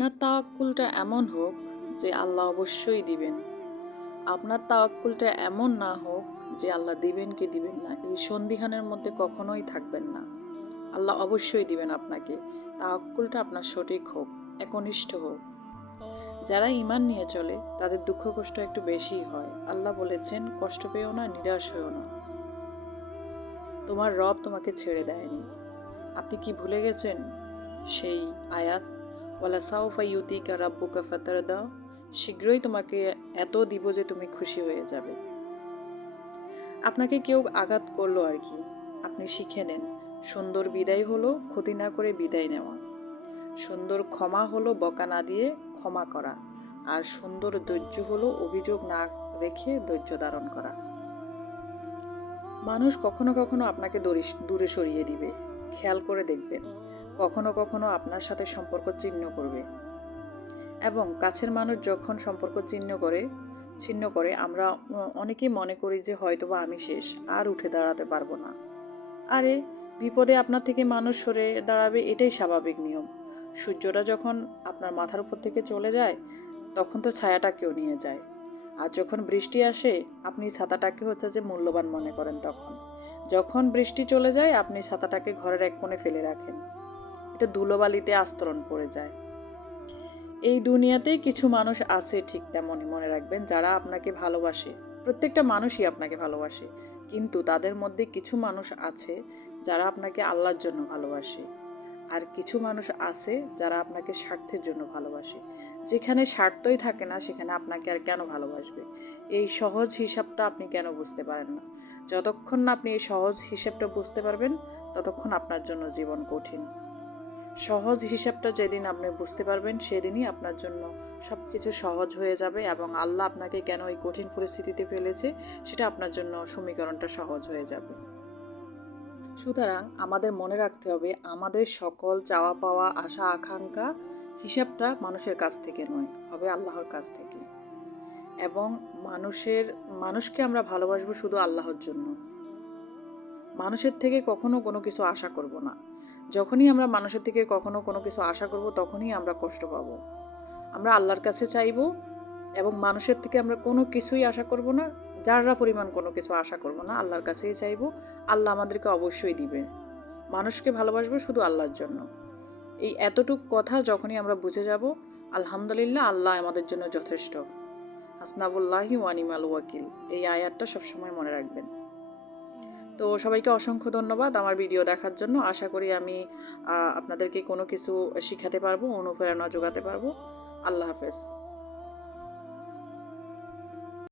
আপনার তাওয়াক্কুলটা এমন হোক যে আল্লাহ অবশ্যই দিবেন। আপনার তাওয়াক্কুলটা এমন না হোক যে আল্লাহ দিবেন কি দিবেন না, এই সন্দিহানের মধ্যে কখনোই থাকবেন না। আল্লাহ অবশ্যই দিবেন আপনাকে। তাওয়াক্কুলটা আপনার সঠিক হোক, একনিষ্ঠ হোক। যারা ঈমান নিয়ে চলে তাদের দুঃখ কষ্ট একটু বেশিই হয়। আল্লাহ বলেছেন, কষ্ট পেও না, নিরাশ হয়েও না। তোমার রব তোমাকে ছেড়ে দেয়নি। আপনি কি ভুলে গেছেন সেই আয়াত, ওয়ালা সাউফা ইউতিকা রাব্বুকা ফাতারদা? শীঘ্রই তোমাকে এত দিব যে তুমি খুশি হয়ে যাবে। আপনাকে কেউ আঘাত করলো আর কি, আপনি শিখে নেন, সুন্দর বিদায় হলো ক্ষতি না করে বিদায় নেওয়া। সুন্দর ক্ষমা হলো বকা না দিয়ে ক্ষমা করা। আর সুন্দর ধৈর্য হলো অভিযোগ না রেখে ধৈর্য ধারণ করা। মানুষ কখনো কখনো আপনাকে দূরে সরিয়ে দিবে, খেয়াল করে দেখবেন। কখনো কখনো আপনার সাথে সম্পর্ক ছিন্ন করবে। এবং কাছের মানুষ যখন সম্পর্ক ছিন্ন করে আমরা অনেকেই মনে করি যে হয়তোবা আমি শেষ, আর উঠে দাঁড়াতে পারবো না। আরে, বিপদে আপনার থেকে মানুষ সরে দাঁড়াবে, এটাই স্বাভাবিক নিয়ম। সূর্যটা যখন আপনার মাথার উপর থেকে চলে যায় তখন তো ছায়াটা কেউ নিয়ে যায়। আর যখন বৃষ্টি আসে আপনি ছাতাটাকে যে মূল্যবান মনে করেন। যখন বৃষ্টি চলে যায় আপনি ছাতাটাকে ঘরের এক কোণে ফেলে রাখেন। এটা ধুলোবালিতে আস্তরণ পড়ে যায়। এই দুনিয়াতেই কিছু মানুষ আছে ঠিক তেমনই, মনে রাখবেন, যারা আপনাকে ভালোবাসে। প্রত্যেকটা মানুষই আপনাকে ভালোবাসে, কিন্তু তাদের মধ্যে কিছু মানুষ আছে যারা আপনাকে আল্লাহর জন্য ভালোবাসে। আর কিছু মানুষ আছে যারা আপনাকে স্বার্থের জন্য ভালোবাসে। যেখানে স্বার্থই থাকে না সেখানে আপনাকে আর কেন ভালোবাসবে? এই সহজ হিসাবটা আপনি কেন বুঝতে পারেন না? যতক্ষণ না আপনি এই সহজ হিসাবটা বুঝতে পারবেন ততক্ষণ আপনার জন্য জীবন কঠিন। সহজ হিসাবটা যেদিন আপনি বুঝতে পারবেন সেদিনই আপনার জন্য সব কিছু সহজ হয়ে যাবে, এবং আল্লাহ আপনাকে কেন এই কঠিন পরিস্থিতিতে ফেলেছে সেটা আপনার জন্য সমীকরণটা সহজ হয়ে যাবে। সুতরাং আমাদের মনে রাখতে হবে, আমাদের সকল চাওয়া পাওয়া আশা আকাঙ্ক্ষা হিসাবটা মানুষের কাছ থেকে নয়, হবে আল্লাহর কাছ থেকে। এবং মানুষকে আমরা ভালোবাসবো শুধু আল্লাহর জন্য। মানুষের থেকে কখনো কোনো কিছু আশা করব না। যখনই আমরা মানুষের থেকে কখনো কোনো কিছু আশা করব তখনই আমরা কষ্ট পাব। আমরা আল্লাহর কাছে চাইব, এবং মানুষের থেকে আমরা কোনো কিছুই আশা করব না, যারা পরিমাণ কোনো কিছু আশা করব না, আল্লাহর কাছেই চাইব। আল্লাহ আমাদেরকে অবশ্যই দিবে। মানুষকে ভালোবাসবো শুধু আল্লাহর জন্য। এই এতটুক কথা যখনই আমরা বুঝে যাব, আলহামদুলিল্লাহ, আল্লাহ আমাদের জন্য যথেষ্ট। হাসনাবুল্লাহি ওয়া নিমাল ওয়াকিল, এই আয়াতটা সবসময় মনে রাখবেন। তো সবাইকে অসংখ্য ধন্যবাদ আমার ভিডিও দেখার জন্য। আশা করি আমি আপনাদেরকে কোনো কিছু শিখাতে পারবো, অনুপ্রেরণা যোগাতে পারবো। আল্লাহ হাফেজ।